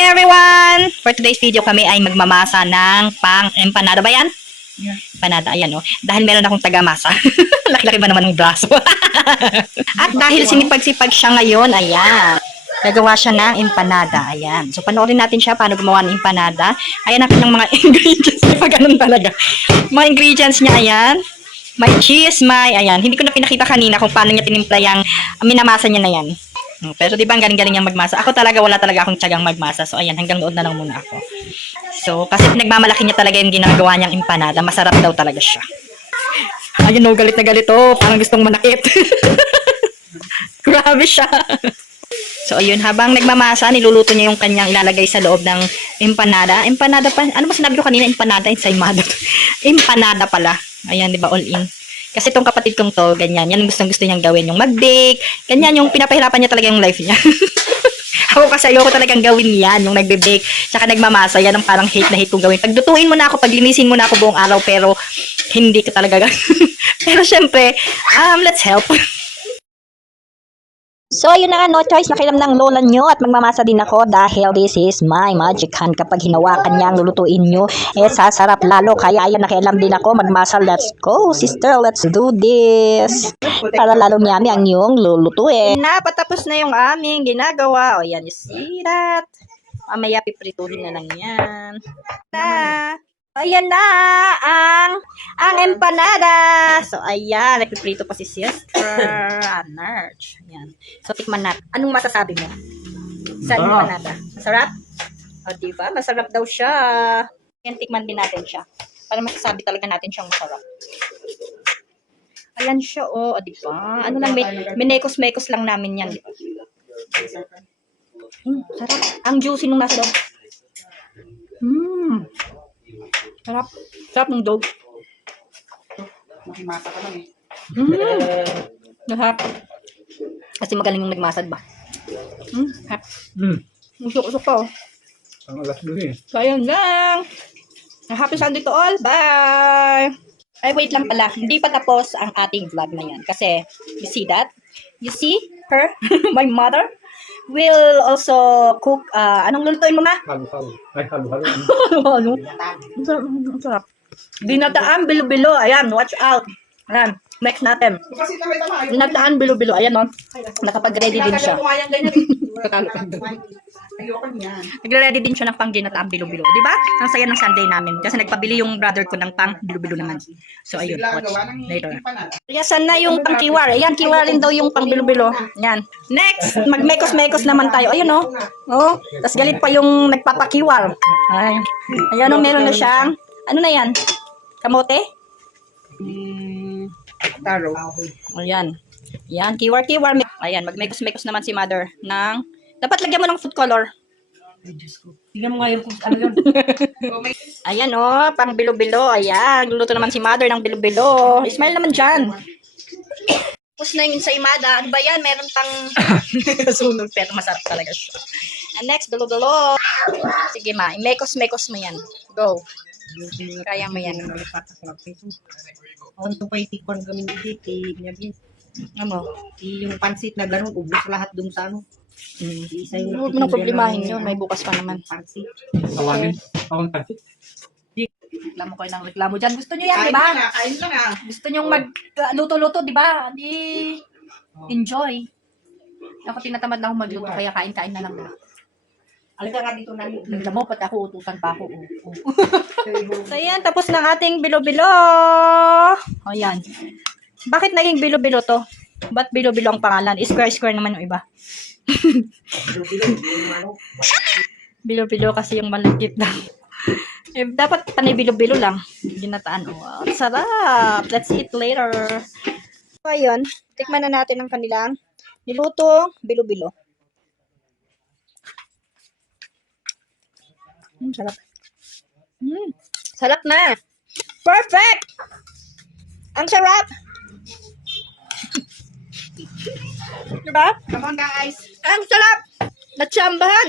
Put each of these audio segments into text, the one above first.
Hi everyone! For today's video kami ay magmamasa ng pang-empanada ba yan? Yeah. Empanada, ayan o. Dahil meron akong taga-masa. Laki-laki ba naman ng braso? At dahil sinipag-sipag siya ngayon, ayan. Gagawa siya ng empanada, ayan. So panoorin natin siya paano gumawa ng empanada. Ayan ang kanyang mga ingredients. Pag ganun talaga. Mga ingredients niya, ayan. May cheese, ayan. Hindi ko na pinakita kanina kung paano niya tinimpla yung minamasa niya na yan. Pero di ba ang galing-galing niyang magmasa? Ako talaga, wala talaga akong tiyagang magmasa. So, ayan, hanggang doon na lang muna ako. So, kasi pinagmamalaki niya talaga yung ginagawa niyang empanada. Masarap daw talaga siya. Ayun, no, galit na galit. Oh, parang gustong manakit. Grabe siya. So, ayun, habang nagmamasa, niluluto niya yung kanyang ilalagay sa loob ng empanada. Empanada pa, ano ba sinabi ko kanina? Empanada, ensaymada. Empanada pala. Ayan, di ba, all in. Kasi itong kapatid kong to, ganyan. Yan ang gustong-gusto niyang gawin. Yung mag-bake. Ganyan, yung pinapahirapan niya talaga yung life niya. Ako kasi ayoko talagang gawin yan. Yung nagbe-bake. Tsaka nagmamasa. Yan ang parang hate na hate kong gawin. Pagdutuin mo na ako, paglinisin mo na ako buong araw. Pero, hindi ko talaga Pero syempre, let's help. So, ayun na nga, no choice. Nakilam ng lola nyo at magmamasa din ako dahil this is my magic hand. Kapag hinawakan niya ang lulutuin nyo, sasarap lalo. Kaya ayun, nakialam din ako magmasa. Let's go, sister. Let's do this. Para lalong yummy ang yung lulutuin. Napatapos na yung aming ginagawa. O yan, you see that? Mamaya piprituhin na lang yan. Ayan na ang empanada. So, ayan. Nagpiprito pa si sister. Nerch. Ayan. So, tikman natin. Anong masasabi mo? Sa empanada? Masarap? O, diba? Masarap daw siya. Ayan, tikman din natin siya. Para masasabi talaga natin siyang masarap. Ayan siya, o. Diba? Ano lang, minekos-mekos lang namin yan. Diba? Sarap. Ang juicy nung nasa loob. Sarap. Sarap ng dough. Makimasa ka lang eh. Sarap. Kasi magaling yung nagmasad ba? Sarap. Usok-usok pa, oh. Ang alas doon eh. So, ayun lang. Happy Sunday to all. Bye! Ay, wait lang pala. Hindi pa tapos ang ating vlog na yan. Kasi, you see that? You see her? My mother will also cook, anong lulutuin mo nga? Halo-halo. Ay, halo-halo. Ano? Ang sarap. Ang sarap. Dinataan, bilo-bilo. Ayan, watch out. Ayan, next natin. Dinataan, bilo-bilo. Ayan, no? Nakapag-ready din siya. Ayoko niyan. Nagre-ready din siya ng pang ginataan, bilo-bilo. Diba? Ang saya ng Sunday namin. Kasi nagpabili yung brother ko ng pang bilo-bilo naman. So, ayun. Watch later. Yasan na yung pang kiwar. Ayan, kiwar rin daw yung pang bilo-bilo. Ayan. Next, mag-mekos-mekos naman tayo. Ayun, no? Oh. Tapos galit pa yung nagpapakiwar. Ay. Ayan, no? Meron na siyang, ano na yan? Kamote? Taro. Ayan. Ayan, kiwar-kiwar. Ayan, mag-mekos-mekos naman si mother ng, dapat lagyan mo ng food color. Ay, Diyos ko. Tingnan mo nga yung ano yun. Ayan, oh, pang bilo-bilo. Ayan, luluto naman si mother ng bilo-bilo. Smile naman dyan. Tapos na yung sa imada. Ano ba yan? Meron pang sunog, pero masarap talaga siya. And next, bilo-bilo. Sige ma, mekos-mekos mo yan. Go. Kaya mo yan. Ang tupay tikon kami dito. Niyagin. Ano? Yung pansit na gano'n, ubos lahat dun sa ano. Isa yung Huwag mo nang problemahin yun. May bukas pa naman. pansit. Tawagin. Akong pansit. Reklamo kayo ng reklamo dyan. Gusto nyo yan, di ba? Kain lang ah. Gusto nyo mag-luto-luto, di ba? Di enjoy. Ako tinatamad na akong magluto, kaya kain-kain na lang. Alika nga dito na. Alam mo, pati ako utusan pa ako. So, yan. Tapos ng ating bilo-bilo. O, yan. Bakit naging bilo-bilo to? Ba't bilo-bilo ang pangalan? Square-square naman yung iba. Bilo-bilo kasi yung malagkit lang. Eh, dapat panay bilo-bilo lang. Ginataan. Wow, sarap. Let's eat later. So, ayun. Tikman na natin ang kanilang niluto bilo-bilo. Sarap. Sarap na. Perfect! Ang sarap! Diba? Come on guys. Ang sarap! Natsambahan!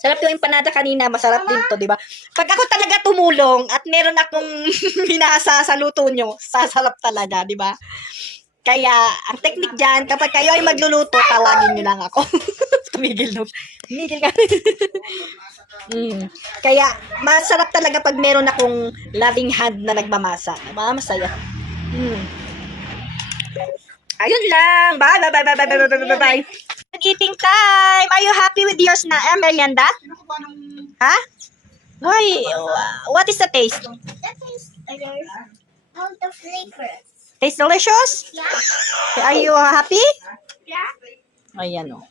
Sarap yung empanada kanina. Masarap din to, diba? Pag ako talaga tumulong at meron akong hinasa sa luto nyo, sasarap talaga, diba? Kaya, ang technique dyan, kapag kayo ay magluluto, tawagin nyo lang ako. Tumigil no. Tumigil ka. Kaya, masarap talaga pag meron akong loving hand na nagmamasa. Masaya. Ayun lang. Bye, bye, bye, bye, bye, bye, bye, bye, bye. Eating time. Are you happy with yours na, merienda? Ha? Hoy, what is the taste? All the flavors. Taste delicious? Yeah. Are you happy? Yeah. Ayan o.